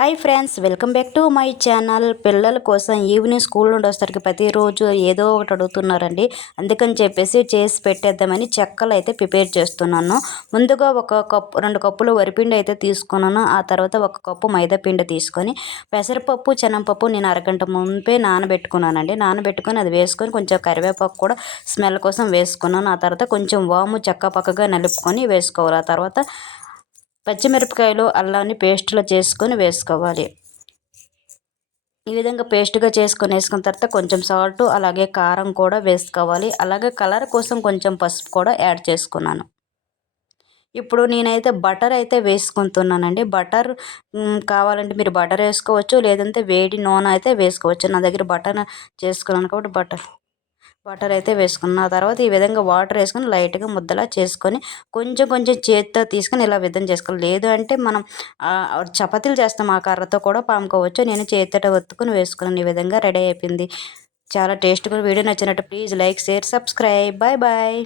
Hi friends welcome back to my channel. పిల్లల కోసం evening school నుండి వచ్చేసరికి ప్రతిరోజు ఏదో ఒకటి అడుగుతున్నారండి. అందుకని చెప్పేసి చేసి పెట్టేద్దామని చెక్కలు అయితే ప్రిపేర్ చేస్తున్నాను. ముందుగా ఒక కప్పు రెండు కప్పులు వరిపిండి అయితే తీసుకున్నాను. ఆ తర్వాత ఒక కప్పు మైదా పిండి తీసుకొని పెసరపప్పు శనగపప్పు నేను అరగంట ముందే నానబెట్టుకున్నానండి. నానబెట్టుకొని అది వేసుకొని కొంచెం కరివేపాకు కూడా స్మెల్ కోసం వేసుకున్నాను. ఆ తర్వాత కొంచెం వాము చెక్క పక్కగా నలుపుకొని వేసుకోవాలి. ఆ తర్వాత పచ్చిమిరపకాయలు అల్లాన్ని పేస్ట్లో చేసుకొని వేసుకోవాలి. ఈ విధంగా పేస్ట్గా చేసుకొని వేసుకున్న తర్వాత కొంచెం సాల్ట్ అలాగే కారం కూడా వేసుకోవాలి. అలాగే కలర్ కోసం కొంచెం పసుపు కూడా యాడ్ చేసుకున్నాను. ఇప్పుడు నేనైతే బటర్ అయితే వేసుకుంటున్నానండి. బటర్ కావాలంటే మీరు బటర్ వేసుకోవచ్చు లేదంటే వేడి నూనె అయితే వేసుకోవచ్చు. నా దగ్గర బటర్ చేసుకున్నాను కాబట్టి బటర్. వాటర్ అయితే వేసుకున్న తర్వాత ఈ విధంగా వాటర్ వేసుకొని లైట్గా ముద్దలా చేసుకొని కొంచెం కొంచెం చేతితో తీసుకొని ఇలా విధం చేసుకోవాలి. లేదు అంటే మనం చపాతీలు చేస్తాం ఆ కర్రతో కూడా పాముకోవచ్చు. నేను చేతితో ఒత్తుకుని వేసుకున్నాను. ఈ విధంగా రెడీ అయిపోయింది. చాలా టేస్ట్గా వీడియో నచ్చినట్టు please like share subscribe. Bye bye.